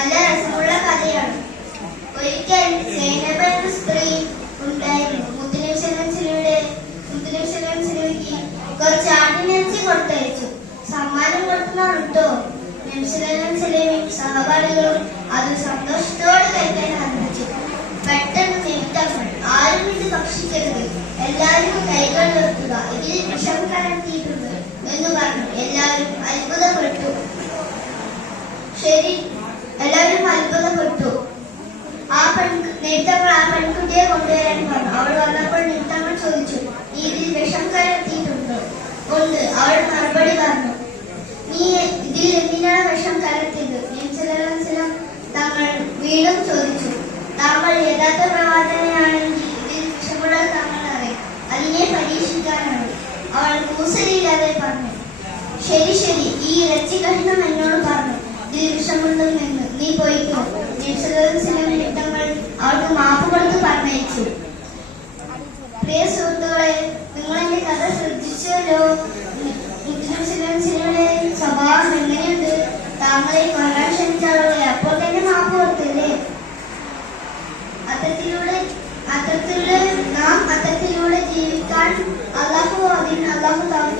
നല്ല രസമുള്ള കഥയാണ്. ഒരിക്കൽ സൈനബ എന്ന സ്ത്രീ ഉണ്ടായിരുന്നു. മുത്തനബി സല്ലല്ലാഹു കുറച്ച് ആടിനിറച്ചി കൊടുത്തയച്ചു. സമ്മാനം കൊടുക്കുന്നതാണ് കേട്ടോ. നബി സല്ലല്ലാഹു അലൈഹി വസല്ലമയും സഹപാഠികളും അത് സന്തോഷത്തോടെ കഴിക്കാൻ ആരംഭിച്ചു. പെട്ടെന്ന് നിമിത്തങ്ങൾ, ആരും ഇത് ഭക്ഷിക്കരുത്, എല്ലാവരും കൈകൾ നിർത്തുക, ഇതിൽ വിഷം കലർത്തിയിട്ടുണ്ട് എന്ന് പറഞ്ഞു. എല്ലാവരും അത്ഭുതപ്പെട്ടു. നിമിത്തങ്ങൾ ആ പെൺകുട്ടിയെ കൊണ്ടുവരാൻ പറഞ്ഞു. അവൾ വന്നപ്പോൾ നിമിത്തങ്ങൾ ചോദിച്ചു, ഇതിൽ വിഷം കലർത്തിയിട്ടുണ്ടോ? ഉണ്ട്. അവൾ മറുപടി പറഞ്ഞു, നീ ഇതിൽ എന്തിനാണ് വിഷം കലർത്തിയത്? നബി സല്ലല്ലാഹു അലൈഹി വസല്ലം തങ്ങൾ വീണ്ടും ചോദിച്ചു, താങ്കൾ യഥാർത്ഥ പ്രവാചകനാണെങ്കിൽ ഇതിൽ വിഷമുള്ള താങ്കൾ അറിയാം, അതിനെ പരീക്ഷിക്കാനാണ്. അവൾ കൂസലില്ലാതെ പറഞ്ഞു, ശരി ശരി, ഈ ഇറച്ചി കഷ്ണം എന്നോട് പറഞ്ഞു ഇതിൽ വിഷമുണ്ടെന്ന്, നീ പോയിക്കോ. നബി സല്ലല്ലാഹു അലൈഹി വസല്ലം നിമിത്തങ്ങൾ അവൾക്ക് മാപ്പ് കൊടുത്ത് പറഞ്ഞയച്ചു. പ്രിയ സുഹൃത്തുക്കളെ, നിങ്ങൾ എന്റെ കഥ ശ്രദ്ധിച്ചല്ലോ. സ്വഭാവം എങ്ങനെയുണ്ട്? താങ്കളെ കൊല്ലാൻ ക്ഷണിച്ചാളെ അപ്പോൾ തന്നെ മാപ്പ് കൊടുത്തല്ലേ? അത്തരത്തിലൂടെ ജീവിക്കാൻ അള്ളാഹു തൗഫീഖ്